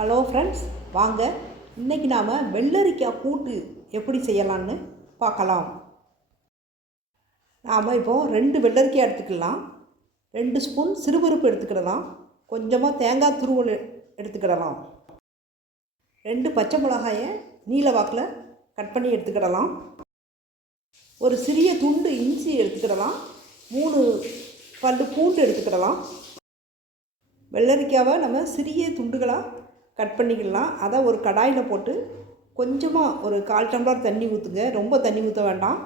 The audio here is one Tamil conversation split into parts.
ஹலோ ஃப்ரெண்ட்ஸ், வாங்க இன்றைக்கி நாம் வெள்ளரிக்காய் கூட்டு எப்படி செய்யலான்னு பார்க்கலாம். நாம் இப்போது 2 வெள்ளரிக்காய் எடுத்துக்கலாம். 2 ஸ்பூன் சிறுபருப்பு எடுத்துக்கிடலாம். கொஞ்சமாக தேங்காய் துருவல் எடுத்துக்கிடலாம். 2 பச்சை மிளகாயை நீல வாக்கில் கட் பண்ணி எடுத்துக்கிடலாம். ஒரு சிறிய துண்டு இஞ்சி எடுத்துக்கிடலாம். 3 பல்லு பூண்டு எடுத்துக்கிடலாம். வெள்ளரிக்காவை நம்ம சிறிய துண்டுகளாக கட் பண்ணிக்கலாம். அதை ஒரு கடாயில் போட்டு கொஞ்சமாக ஒரு 1/4 டம்ளர் தண்ணி ஊற்றுங்க. ரொம்ப தண்ணி ஊற்ற வேண்டாம்,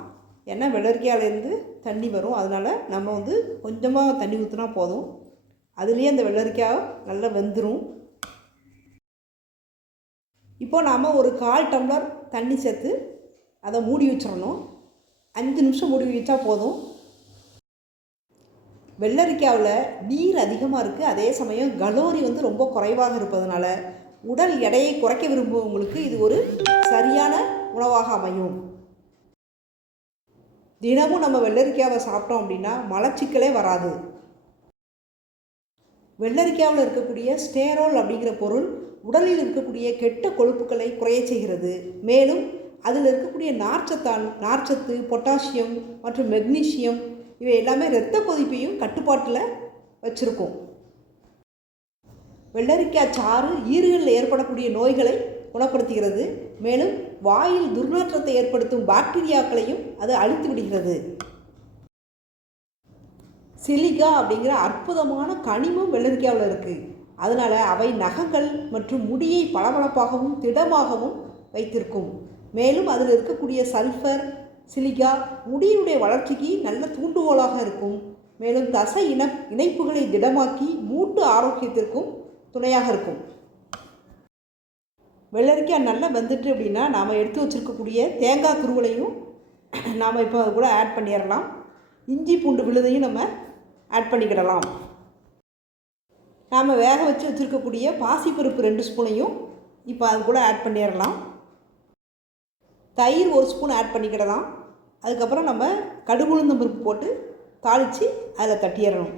ஏன்னா வெள்ளரிக்காயிலேருந்து தண்ணி வரும். அதனால் நம்ம கொஞ்சமாக தண்ணி ஊற்றினா போதும். அதுலேயே அந்த வெள்ளரிக்காய் நல்லா வெந்துடும். இப்போ நாம் ஒரு 1/4 டம்ளர் தண்ணி சேர்த்து அதை மூடி வச்சிடணும். 5 நிமிஷம் மூடி வச்சா போதும். வெள்ளரிக்காவில் நீர் அதிகமாக இருக்குது, அதே சமயம் கலோரி ரொம்ப குறைவாக இருப்பதனால உடல் எடையை குறைக்க விரும்புவவங்களுக்கு இது ஒரு சரியான உணவாக அமையும். தினமும் நம்ம வெள்ளரிக்காவை சாப்பிட்டோம் அப்படின்னா மலச்சிக்கலே வராது. வெள்ளரிக்காவில் இருக்கக்கூடிய ஸ்டேரோல் அப்படிங்கிற பொருள் உடலில் இருக்கக்கூடிய கெட்ட கொழுப்புக்களை குறைய செய்கிறது. மேலும் அதில் இருக்கக்கூடிய நார்ச்சத்து, பொட்டாசியம் மற்றும் மெக்னீசியம் இவை எல்லாமே இரத்த கொதிப்பையும் கட்டுப்பாட்டில் வச்சுருக்கும். வெள்ளரிக்காய் சாறு ஈறுகளில் ஏற்படக்கூடிய நோய்களை குணப்படுத்துகிறது. மேலும் வாயில் துர்நாற்றத்தை ஏற்படுத்தும் பாக்டீரியாக்களையும் அது அழித்து விடுகிறது. சிலிகா அப்படிங்கிற அற்புதமான கனிமம் வெள்ளரிக்காவில் இருக்குது. அதனால் அவை நகங்கள் மற்றும் முடியை பளபளப்பாகவும் திடமாகவும் வைத்திருக்கும். மேலும் அதில் இருக்கக்கூடிய சல்ஃபர், சிலிகா முடியுடைய வளர்ச்சிக்கு நல்ல தூண்டுகோலாக இருக்கும். மேலும் தசை இணைப்புகளை திடமாக்கி மூட்டு ஆரோக்கியத்திற்கும் துணையாக இருக்கும். வெள்ளரிக்காய் நல்லா வெந்துட்டு அப்படின்னா நாம் எடுத்து வச்சுருக்கக்கூடிய தேங்காய் துருவலையும் நாம் இப்போ அது கூட ஆட் பண்ணிடலாம். இஞ்சி பூண்டு விழுதையும் நம்ம ஆட் பண்ணிக்கிடலாம். நாம் வேக வச்சு வச்சுருக்கக்கூடிய பாசிப்பருப்பு 2 ஸ்பூனையும் இப்போ அது கூட ஆட் பண்ணிடலாம். தயிர் 1 ஸ்பூன் ஆட் பண்ணிக்கிடலாம். அதுக்கப்புறம் நம்ம கடுகுளுந்தம் பருப்பு போட்டு தாளித்து அதில் தட்டிடணும்.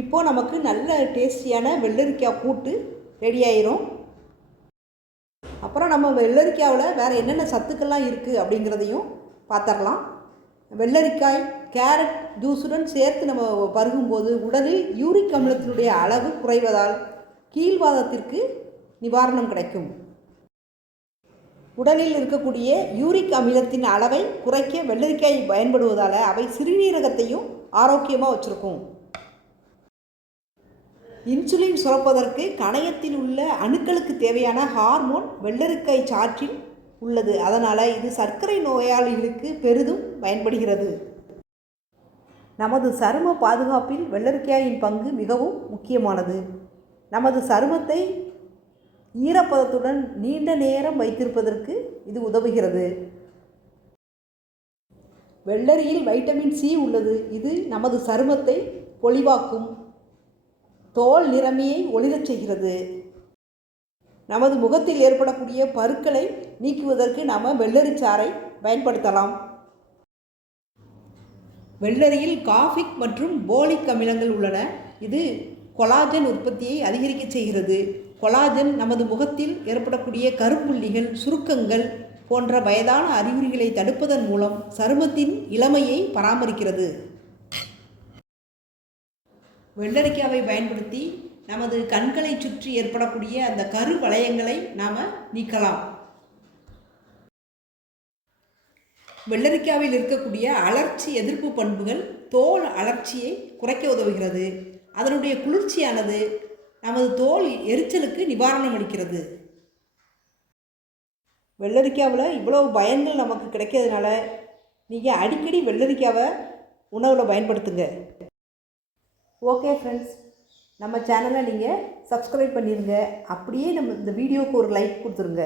இப்போது நமக்கு நல்ல டேஸ்டியான வெள்ளரிக்காய் கூட்டு ரெடி ஆயிரும். அப்புறம் நம்ம வெள்ளரிக்காவில் வேறு என்னென்ன சத்துக்கள்லாம் இருக்குது அப்படிங்கிறதையும் பார்த்துடலாம். வெள்ளரிக்காய் கேரட் ஜூஸுடன் சேர்த்து நம்ம பருகும்போது உடலில் யூரிக் அமிலத்தினுடைய அளவு குறைவதால் கீழ்வாதத்திற்கு நிவாரணம் கிடைக்கும். உடலில் இருக்கக்கூடிய யூரிக் அமிலத்தின் அளவை குறைக்க வெள்ளரிக்காய் பயன்படுவதால் அவை சிறுநீரகத்தையும் ஆரோக்கியமாக வச்சுருக்கும். இன்சுலின் சுரப்பதற்கு கணையத்தில் உள்ள அணுக்களுக்கு தேவையான ஹார்மோன் வெள்ளரிக்காய் சாற்றில் உள்ளது. அதனால் இது சர்க்கரை நோயாளிகளுக்கு பெரிதும் பயன்படுகிறது. நமது சரும பாதுகாப்பில் வெள்ளரிக்காயின் பங்கு மிகவும் முக்கியமானது. நமது சருமத்தை ஈரப்பதத்துடன் நீண்ட நேரம் வைத்திருப்பதற்கு இது உதவுகிறது. வெள்ளரியில் வைட்டமின் சி உள்ளது. இது நமது சருமத்தை பொலிவாக்கும், தோல் நிறமியை ஒளிரச் செய்கிறது. நமது முகத்தில் ஏற்படக்கூடிய பருக்களை நீக்குவதற்கு நாம் வெள்ளரி சாறை பயன்படுத்தலாம். வெள்ளரியில் காஃபிக் மற்றும் போலிக் அமிலங்கள் உள்ளன. இது கொலாஜன் உற்பத்தியை அதிகரிக்க செய்கிறது. கொலாஜன் நமது முகத்தில் ஏற்படக்கூடிய கருப்புள்ளிகள், சுருக்கங்கள் போன்ற வயதான அறிகுறிகளை தடுப்பதன் மூலம் சருமத்தின் இளமையை பராமரிக்கிறது. வெள்ளரிக்காவை பயன்படுத்தி நமது கண்களை சுற்றி ஏற்படக்கூடிய அந்த கரு வளையங்களை நாம் நீக்கலாம். வெள்ளரிக்காவில் இருக்கக்கூடிய அலர்ச்சி எதிர்ப்பு பண்புகள் தோல் அலர்ச்சியை குறைக்க உதவுகிறது. அதனுடைய குளிர்ச்சியானது நமது தோல் எரிச்சலுக்கு நிவாரணம் அளிக்கிறது. வெள்ளரிக்காவில் இவ்வளோ பயன்கள் நமக்கு கிடைக்கிறதுனால நீங்கள் அடிக்கடி வெள்ளரிக்காவை உணவில் பயன்படுத்துங்க. ஓகே ஃப்ரெண்ட்ஸ், நம்ம சேனலை நீங்கள் சப்ஸ்கிரைப் பண்ணிடுங்க. அப்படியே நம்ம இந்த வீடியோவுக்கு ஒரு லைக் கொடுத்துருங்க.